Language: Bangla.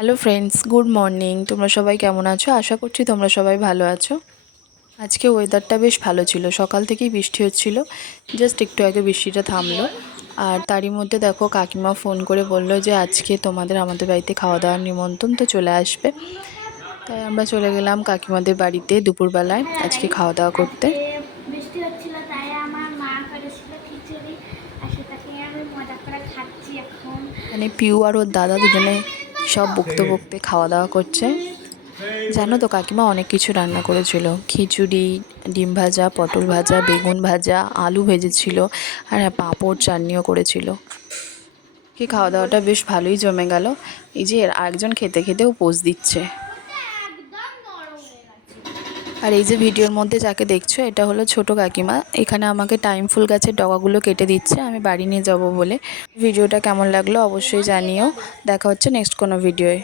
Hello friends, good morning. তোমরা সবাই কেমন আছো? আশা করছি তোমরা সবাই ভালো আছো। আজকে ওয়েদারটা বেশ ভালো ছিল, সকাল থেকেই বৃষ্টি হচ্ছিল, জাস্ট একটু আগে বৃষ্টিটা থামলো। আর তারই মধ্যে দেখো কাকিমা ফোন করে বললো যে আজকে আমাদের বাড়িতে খাওয়া দাওয়ার নিমন্ত্রণ, তো চলে আসবে। তাই আমরা চলে গেলাম কাকিমাদের বাড়িতে দুপুরবেলায় আজকে খাওয়া দাওয়া করতে। বৃষ্টি হচ্ছিল তাই আমার মা করেছিল খিচুড়ি আর সেটাকে আমি মজা করে খাচ্ছি এখন। মানে পিউ আর ওর দাদা দুজনে সব বকতে বকতে খাওয়া দাওয়া করছে। জানো তো কাকিমা অনেক কিছু রান্না করেছিল, খিচুড়ি, ডিম ভাজা, পটল ভাজা, বেগুন ভাজা, আলু ভেজেছিল, আর হ্যাঁ পাঁপড় চাটনিও করেছিল। কি খাওয়া দাওয়াটা বেশ ভালোই জমে গেল। এই যে আরেকজন খেতে খেতেও পোজ দিচ্ছে। আর এই যে ভিডিওর মধ্যে যাকে দেখছো এটা হলো ছোট কাকিমা, এখানে আমাকে টাইম ফুল গাছের ডগাগুলো কেটে দিচ্ছে আমি বাড়ি নিয়ে যাব বলে। ভিডিওটা কেমন লাগলো অবশ্যই জানিও। দেখা হচ্ছে নেক্সট কোনো ভিডিওয়।